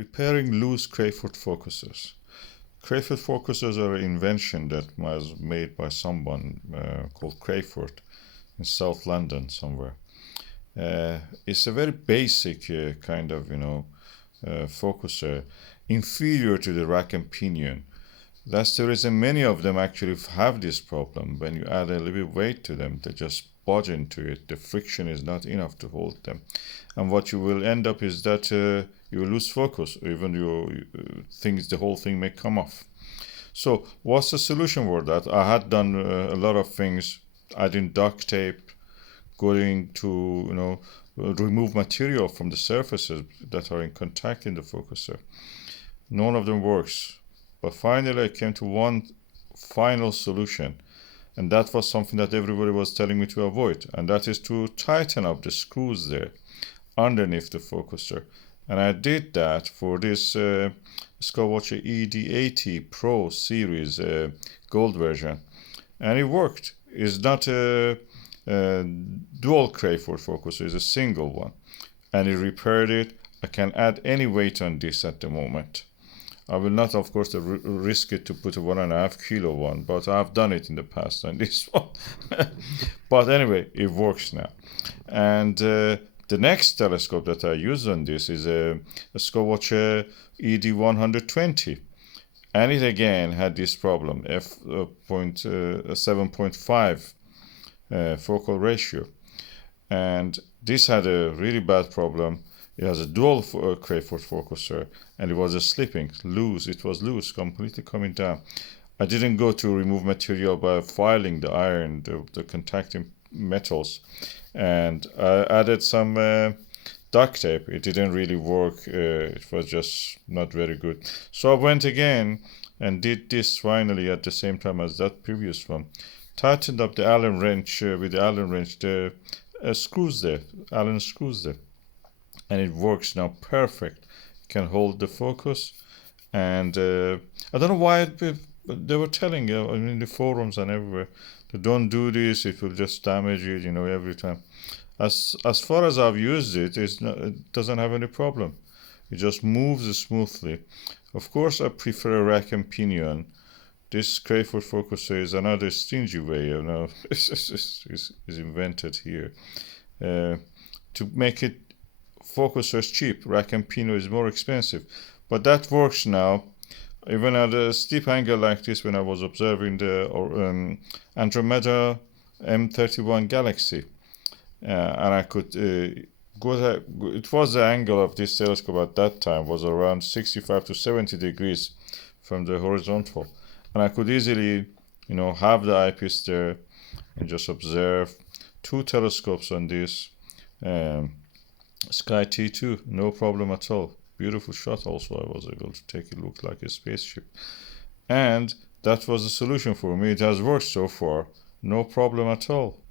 Repairing loose Crayford focusers. Crayford focusers are an invention that was made by someone called Crayford in South London somewhere. It's a very basic kind of, focuser, inferior to the rack and pinion. That's the reason many of them actually have this problem. When you add a little bit weight to them, they just budge into it. The friction is not enough to hold them. And what you will end up is that you will lose focus, or even the whole thing may come off. So what's the solution for that? I had done a lot of things, adding duct tape, going to, remove material from the surfaces that are in contact in the focuser. None of them works. But finally I came to one final solution, and that was something that everybody was telling me to avoid, and that is to tighten up the screws there underneath the focuser. And I did that for this Skywatcher ED80 Pro series gold version, and it worked. It's not a dual Crayford focuser, it's a single one, and it repaired it. I can add any weight on this at the moment. I will not, of course, risk it to put a 1.5 kilo one, but I've done it in the past on this one. But anyway, it works now. And the next telescope that I use on this is a Skywatcher ED120. And it again had this problem, f7.5 focal ratio. And this had a really bad problem. It has a dual Crayford focuser, and it was slipping loose. It was loose, completely coming down. I didn't go to remove material by filing the iron, the contacting metals, and I added some duct tape. It didn't really work. It was just not very good. So I went again and did this finally at the same time as that previous one. Tightened up the Allen wrench with the Allen wrench, the screws there, Allen screws there. And it works now perfect. It can hold the focus, and I don't know why they were telling you in the forums and everywhere, don't do this, it will just damage it, every time. As far as I've used it, it doesn't have any problem. It just moves smoothly. Of course, I prefer a rack and pinion. This Crayford focuser is another stingy way, is invented here to make it focusers cheap. Rack and pinion is more expensive, but that works now. Even at a steep angle like this, when I was observing the Andromeda M31 galaxy, and I could it was the angle of this telescope at that time was around 65 to 70 degrees from the horizontal, and I could easily have the eyepiece there and just observe. Two telescopes on this. SkyTee-2, no problem at all. Beautiful shot also. I was able to take it look like a spaceship. And that was the solution for me. It has worked so far. No problem at all.